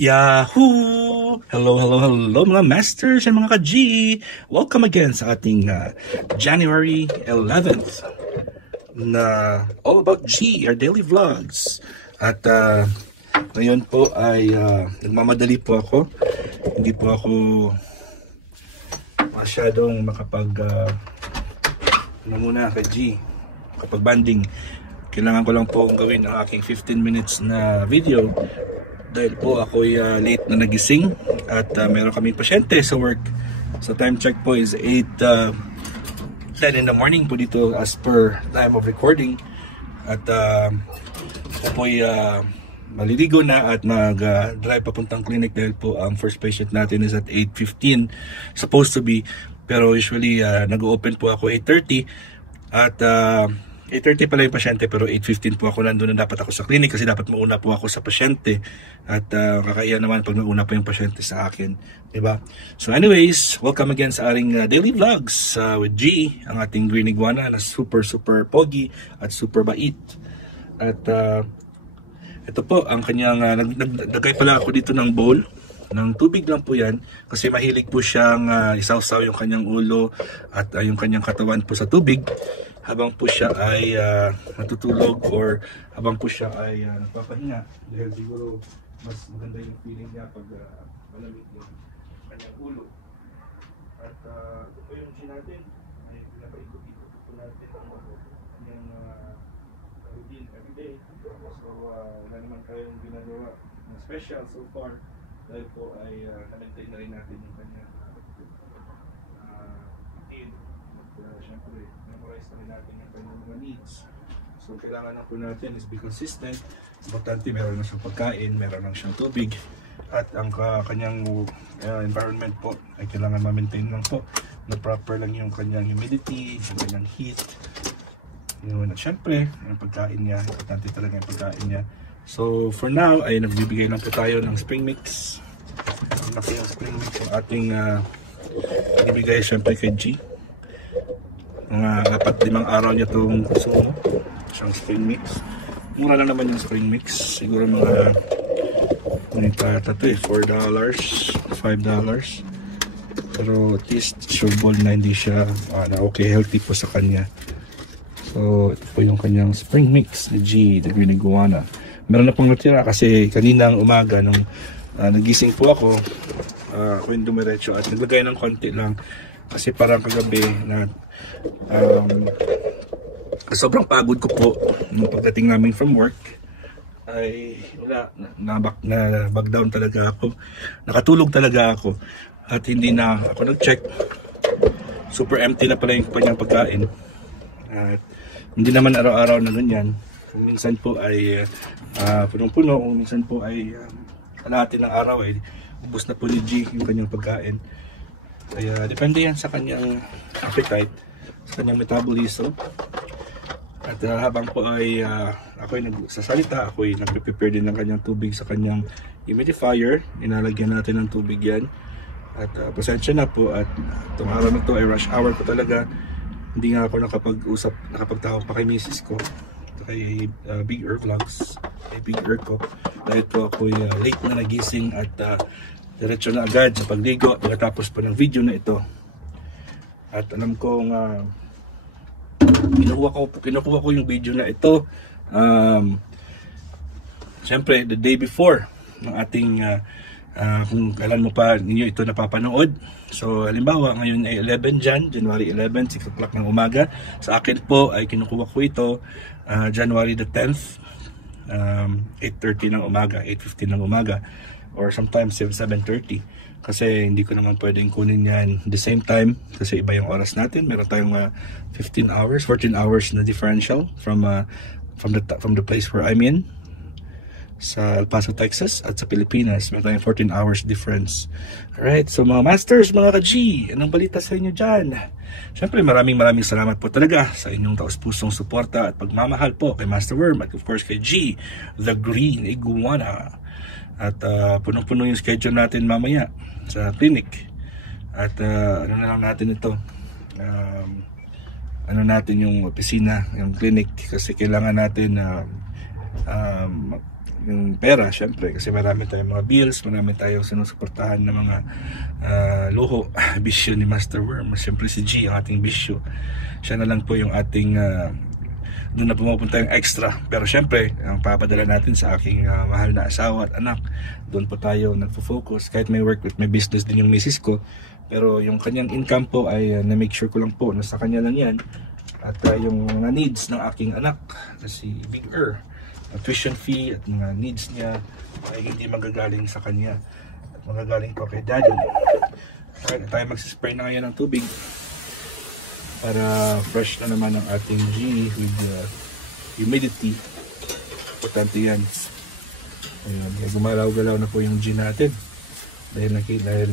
Yahoo! Hello mga masters and mga ka-G! Welcome again sa ating January 11th na All About G, our daily vlogs. At ngayon po ay nagmamadali po ako. Hindi po ako masyadong muna ka-G, kapag banding. Kailangan ko lang po gawin ang aking 15 minutes na video. Dahil po ako'y late na nagising at meron kaming pasyente sa work. So time check po is 8:10 in the morning po dito as per time of recording. At ako po'y maliligo na at mag-drive papuntang clinic dahil po ang first patient natin is at 8:15 supposed to be. Pero usually nag-open po ako 8:30 at 8:30 pala yung pasyente pero 8:15 po ako nandun na dapat ako sa clinic kasi dapat mauna po ako sa pasyente at kakaiya naman pag nauna pa yung pasyente sa akin, diba? So anyways, welcome again sa ating daily vlogs with G, ang ating green iguana na super pogi at super bait. At ito po ang kanyang nagdagay pala ako dito ng bowl ng tubig lang po yan kasi mahilig po siyang isawsaw yung kanyang ulo at yung kanyang katawan po sa tubig habang po siya ay natutulog or habang po siya ay nagpapahinga dahil siguro mas maganda yung feeling niya pag malamig yung kanyang ulo. At ito po yung gin natin ay pinapaikot-ikot po natin ang kanyang routine everyday. So wala naman kayong ginagawa ng special so far dahil po ay na-maintain na rin natin yung kanyang routine. At syempre memorize na rin natin yung kanyang mga needs. So kailangan na po natin is be consistent. Importante meron na siyang pagkain, meron lang siyang tubig at ang kanyang environment po ay kailangan ma-maintain lang po na proper lang yung kanyang humidity, yung kanyang heat. Yun, at syempre yung pagkain niya, importante talaga yung pagkain niya. So for now ay nagbibigay lang po tayo ng spring mix. Laki yung spring mix yung ating ibigay syempre kay G. Mga 4-5 araw niya itong consumo siyang spring mix. Mura lang naman yung spring mix, siguro mga $4, $5, pero at least sureball na hindi siya okay, healthy po sa kanya. So ito po yung kanyang spring mix ni G, the green iguana. Meron na pong natira kasi kaninang umaga nung nagising po ako, ako yung dumiretso at naglagay ng konti lang kasi parang kagabi na sobrang pagod ko po nung pagdating namin from work ay wala, na-back down talaga ako, nakatulog talaga ako at hindi na ako nag-check. Super empty na pala yung kanyang pagkain at hindi naman araw-araw na ganyan. Kung minsan po ay punong-puno, kung minsan po ay kalahati ng araw ay ubos na po ni G yung kanyang pagkain. Kaya depende yan sa kanyang appetite, sa kanyang metabolism. At habang po ay ako ay nagsasalita, ako ay nagpe-prepare din ng kanyang tubig sa kanyang humidifier. Inalagyan natin ng tubig yan. At pasensya na po at itong araw na to ay rush hour ko talaga. Hindi nga ako nakapagtawag pa kay misis ko, kay Big Earth Vlogs, kay Big Earth ko. Dahil po ako ay late na nagising at diretso na agad sa pagligo pagkatapos po ng video na ito. At alam kong kinukuha ko yung video na ito siyempre the day before ng ating kung kailan mo pa ninyo ito napapanood. So halimbawa ngayon ay 11 January 11, 6 o'clock ng umaga. Sa akin po ay kinukuha ko ito January the 10th, 8:30 ng umaga, 8:15 ng umaga, or sometimes 7:30 kasi hindi ko naman pwedeng kunin yan the same time kasi iba yung oras natin. Meron tayong 14 hours na differential from the place where I'm in sa El Paso, Texas at sa Pilipinas. Meron tayong 14 hours difference. Alright, so mga masters, mga ka-G, anong balita sa inyo dyan? Siyempre maraming salamat po talaga sa inyong taus-pusong suporta at pagmamahal po kay Master Worm at of course kay G, the green iguana. At punong-puno yung schedule natin mamaya sa clinic. At ano na lang natin ito, ano natin yung opisina, yung clinic kasi kailangan natin yung pera, syempre, kasi marami tayong mga bills, marami tayong sinusuportahan ng mga luho, bisyo ni Master Worm. Syempre si G, ang ating bisyo, siya na lang po yung ating doon na pumupunta yung extra. Pero syempre, ang papadala natin sa aking mahal na asawa at anak, doon po tayo nagfo-focus. Kahit may work, may business din yung misis ko, pero yung kanyang income po ay na-make sure ko lang po na sa kanya lang yan. At yung mga needs ng aking anak na si Big tuition fee at mga needs niya ay hindi magagaling sa kanya at magagaling po kay Daddy. Kaya tayo magsispray na ngayon ng tubig para fresh na naman ang ating G with humidity. Importante yan. Ayun, gumalaw-galaw na po yung G natin dahil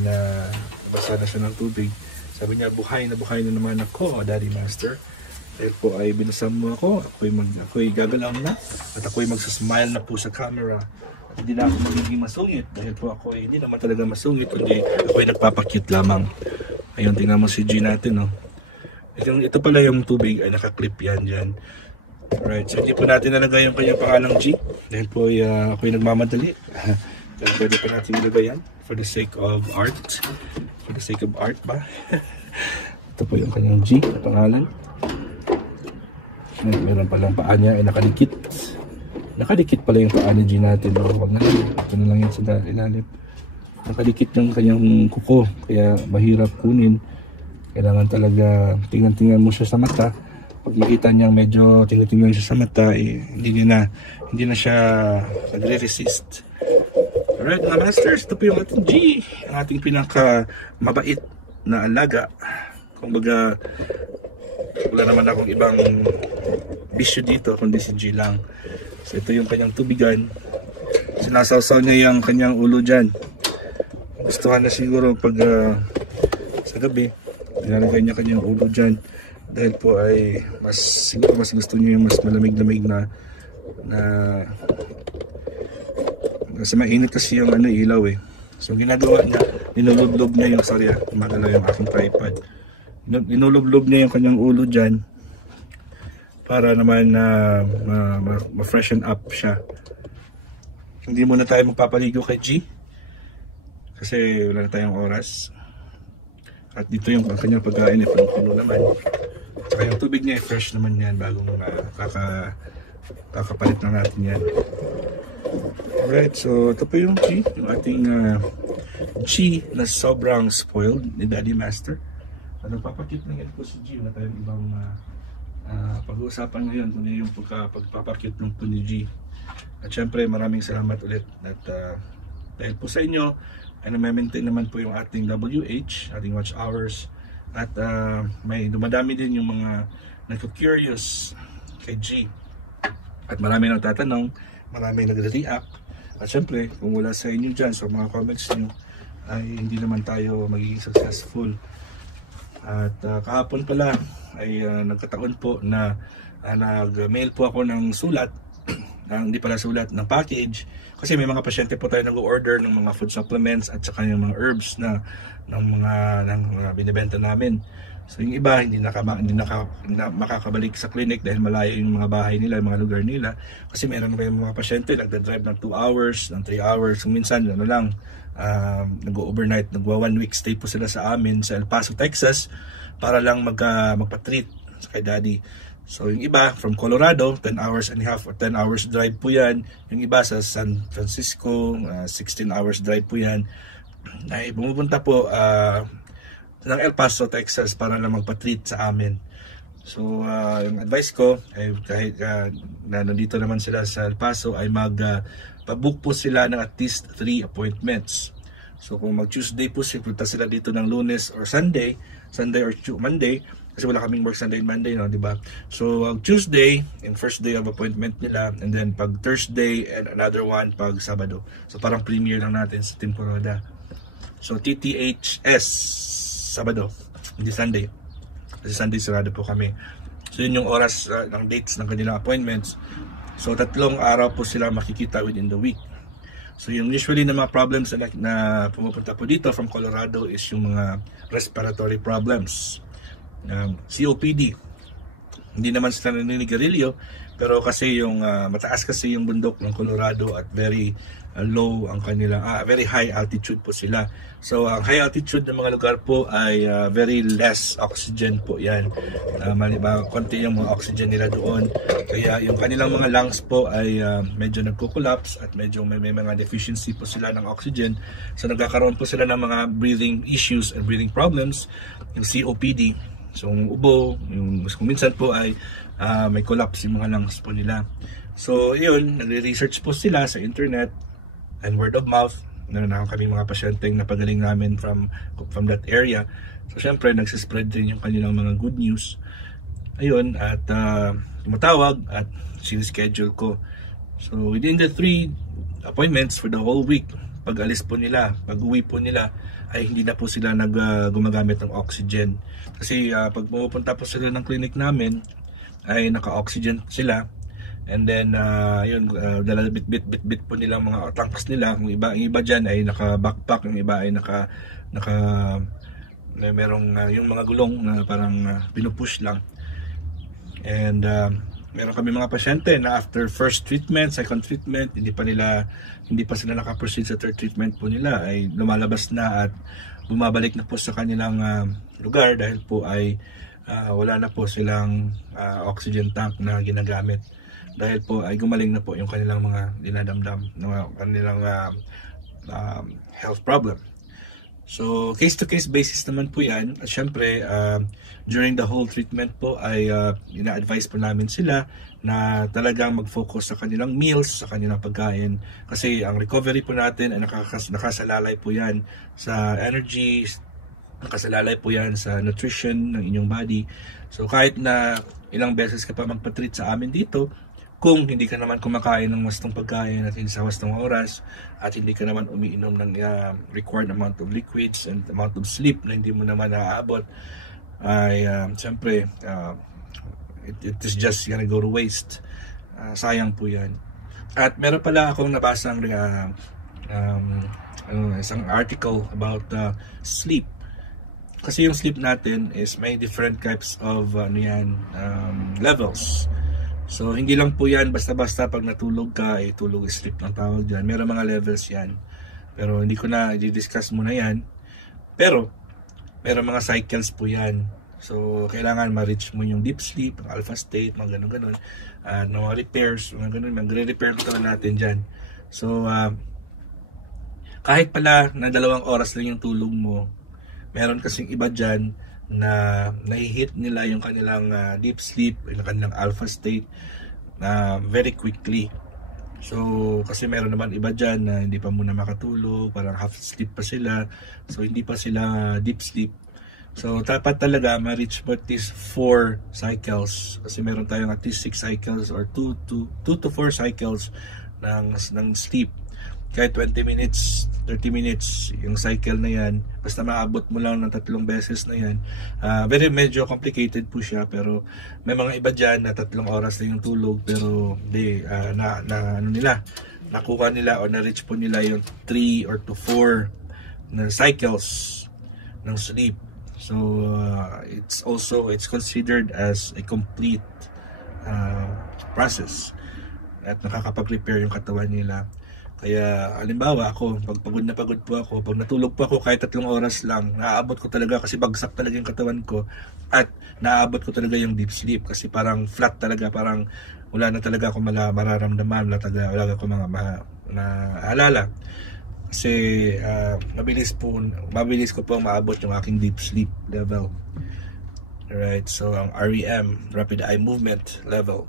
na basa na siya ng tubig. Sabi niya, buhay na naman ako, Daddy Master. Dahil po ay binasam mo ako, ako'y gagalaw na, at ako'y magsasmile na po sa camera. At hindi na ako magiging masungit, dahil po ako ay hindi naman talaga masungit, kundi ako'y nagpapakit lamang. Ayun, tingnan mo si G natin, no? Ito pala yung tubig, ay nakaklip yan dyan. Alright, so hindi po natin nalagay yung kanyang pangalang G, dahil po ako'y nagmamadali. Pero pwede pa natin ilagay yan, for the sake of art. For the sake of art ba? Ito po yung kanyang G, pangalan. Meron palang paa niya ay nakadikit. Nakadikit pala yung paa ni G natin. Huwag na lang. Ito na lang yan sa ilalim. Nakadikit yung kanyang kuko. Kaya mahirap kunin. Kailangan talaga tingnan mo siya sa mata. Pag makita niyang medyo tingnan siya sa mata, hindi na siya nagre-resist. Alright mga masters, ito po yung ating G. Ang ating pinaka mabait na alaga. Kumbaga, wala naman akong ibang bisyo dito kundi si G lang. So ito yung kanyang tubigan. Sinasawsaw niya yung kanyang ulo dyan. Gustuhan na siguro pag sa gabi nilalagay niya kanyang ulo dyan dahil po ay siguro mas gusto niya yung mas malamig-lamig na kasi mainit kasi yung ilaw eh. So ginagawa niya, ninulublob niya yung magalaw yung aking tripod. Inulublob niya yung kanyang ulo dyan para naman ma-freshen up siya. Hindi muna tayo magpapaligo kay G kasi wala na tayong oras. At dito yung kanyang pagkain ay puno naman. Saka yung tubig niya fresh naman yan bagong kakapalit na natin yan. Alright, so ito po yung G, yung ating G na sobrang spoiled ni Daddy Master. Nagpapakit na yan po si G. Wala tayong ibang pag-uusapan ngayon kung yung pagpapakit ng po ni G. At syempre maraming salamat ulit at dahil po sa inyo ay na-maintain naman po yung ating WH, ating watch hours, at may dumadami din yung mga nagko-curious kay G at marami nagtatanong, marami nagre-react. At syempre kung wala sa inyo dyan sa mga comments nyo ay hindi naman tayo magiging successful. At kahapon pala ay nagkataon po na nag-mail po ako ng sulat, hindi pala sulat, ng package. Kasi may mga pasyente po tayo nag-order ng mga food supplements at saka yung mga herbs na ng mga binibenta namin. So yung iba hindi makakabalik sa clinic dahil malayo yung mga bahay nila, yung mga lugar nila. Kasi meron na yung mga pasyente nagda-drive ng 2 hours, ng 3 hours. So minsan nag-overnight, nagwa 1 week stay po sila sa amin sa El Paso, Texas para lang magpa-treat kay Daddy. So yung iba from Colorado, 10 hours and a half or 10 hours drive po yan. Yung iba sa San Francisco, 16 hours drive po yan. Ay pumupunta po ng El Paso, Texas para lang magpa-treat sa amin. So yung advice ko ay kahit na nandito naman sila sa El Paso ay pa-book po sila ng at least 3 appointments. So kung mag-Tuesday po punta sila dito ng Lunes or Sunday or Monday, kasi wala kaming work Sunday and Monday, no, di ba? So Tuesday, yung first day of appointment nila, and then pag Thursday and another one pag Sabado. So parang premiere lang natin sa temporada. So TTHS Sabado, hindi Sunday. Kasi Sunday sarado po kami. So yun yung oras ng dates ng kanilang appointments. So 3 araw po sila makikita within the week. So yung usually na mga problems na pumupunta po dito from Colorado is yung mga respiratory problems. COPD. Hindi naman sila naninigarilyo, Pero kasi yung mataas kasi yung bundok ng Colorado at very low ang kanilang very high altitude po sila. So ang high altitude ng mga lugar po ay very less oxygen po yan. Maliba konti yung mga oxygen nila doon. Kaya yung kanilang mga lungs po ay medyo nagko-collapse at medyo may mga deficiency po sila ng oxygen. So nagkakaroon po sila ng mga breathing issues and breathing problems, yung COPD. So ubo, yung kung minsan po ay may collapse yung mga lungs po nila. So yun, nagre-research po sila sa internet and word of mouth. Meron na kami mga pasyenteng napagaling namin from that area. So syempre nagsispread din yung kanilang mga good news. Ayun, at tumatawag at sinischedule ko. So within the 3 appointments for the whole week, pag alis po nila, pag uwi po nila, ay hindi na po sila gumagamit ng oxygen. Kasi pag pupunta po sila ng clinic namin, ay naka-oxygen sila. And then yun, bit po nilang mga tanks nila. Yung iba dyan ay naka-backpack, yung iba ay merong yung mga gulong na parang pinupush lang. And meron kami mga pasyente na after first treatment, second treatment, hindi pa sila naka-proceed sa third treatment po nila, ay lumalabas na at bumabalik na po sa kanilang lugar dahil po ay wala na po silang oxygen tank na ginagamit. Dahil po ay gumaling na po yung kanilang mga dinadamdam, kanilang health problem. So case-to-case basis naman po yan. At syempre, during the whole treatment po ay ina-advise po namin sila na talagang mag-focus sa kanilang meals, sa kanilang pagkain. Kasi ang recovery po natin ay nakasalalay po yan sa energy, nakasalalay po yan sa nutrition ng inyong body. So kahit na ilang beses ka pa magpa-treat sa amin dito, kung hindi ka naman kumakain ng wastong pagkain at hindi sa wastong oras, at hindi ka naman umiinom ng required amount of liquids and amount of sleep na hindi mo naman naaabot, ay siyempre it is just gonna go to waste. Sayang po yan. At meron pala akong nabasang isang article about sleep. Kasi yung sleep natin is may different types of levels. So hindi lang po yan basta-basta pag natulog ka, tulog sleep ng tawag dyan. Meron mga levels yan. Pero hindi ko na i-discuss muna yan. Pero meron mga cycles po yan. So kailangan ma-reach mo yung deep sleep, yung alpha state, mga ganun-ganun. Mga repairs, mga ganun. Magre-repair ko talaga natin dyan. So kahit pala na 2 oras lang yung tulog mo, meron kasing iba dyan na nai-hit nila yung kanilang deep sleep, yung kanilang alpha state very quickly. So kasi meron naman iba dyan na hindi pa muna makatulog, parang half sleep pa sila, so hindi pa sila deep sleep. So dapat talaga ma-reach mo at least 4 cycles, kasi meron tayong at least 6 cycles or 2 to 4 cycles ng sleep. Kahit 20 minutes, 30 minutes yung cycle na yan, basta maabot mo lang ng 3 beses na yan. Very medyo complicated po siya, pero may mga iba dyan na 3 oras na yung tulog, pero nakuha nila o na-reach po nila yung 3 or to 4 na cycles ng sleep. So it's considered as a complete process at nakakapag-repair yung katawan nila. Kaya halimbawa ako, pag pagod na pagod po ako, pag natulog po ako kahit 3 oras lang, naaabot ko talaga kasi bagsak talaga yung katawan ko, at naaabot ko talaga yung deep sleep kasi parang flat talaga, parang wala na talaga ako mararamdaman, wala ako mga maalala. Kasi mabilis ko po maabot yung aking deep sleep level. Alright, so ang REM, Rapid Eye Movement level.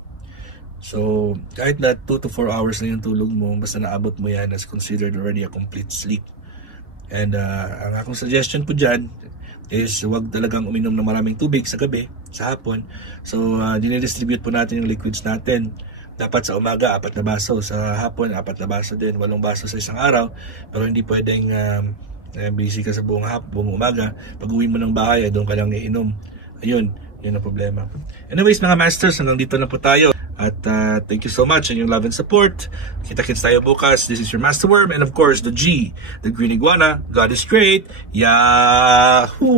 So kahit na 2 to 4 hours na yung tulog mo, basta naabot mo yan, as considered already a complete sleep. And ang akong suggestion po dyan is huwag talagang uminom ng maraming tubig sa gabi, sa hapon. So dinidistribute po natin yung liquids natin. Dapat sa umaga 4 na baso, sa hapon 4 na baso din, 8 baso sa isang araw. Pero hindi pwedeng busy ka sa buong umaga. Pag uwi mo ng bahay, doon ka lang iinom. Ayun, yun ang problema. Anyways mga masters, hanggang dito na po tayo. At thank you so much and your love and support. Kita-kits tayo bukas. This is your Master Worm, and of course the G, the Green Iguana. God is great. Yahoo!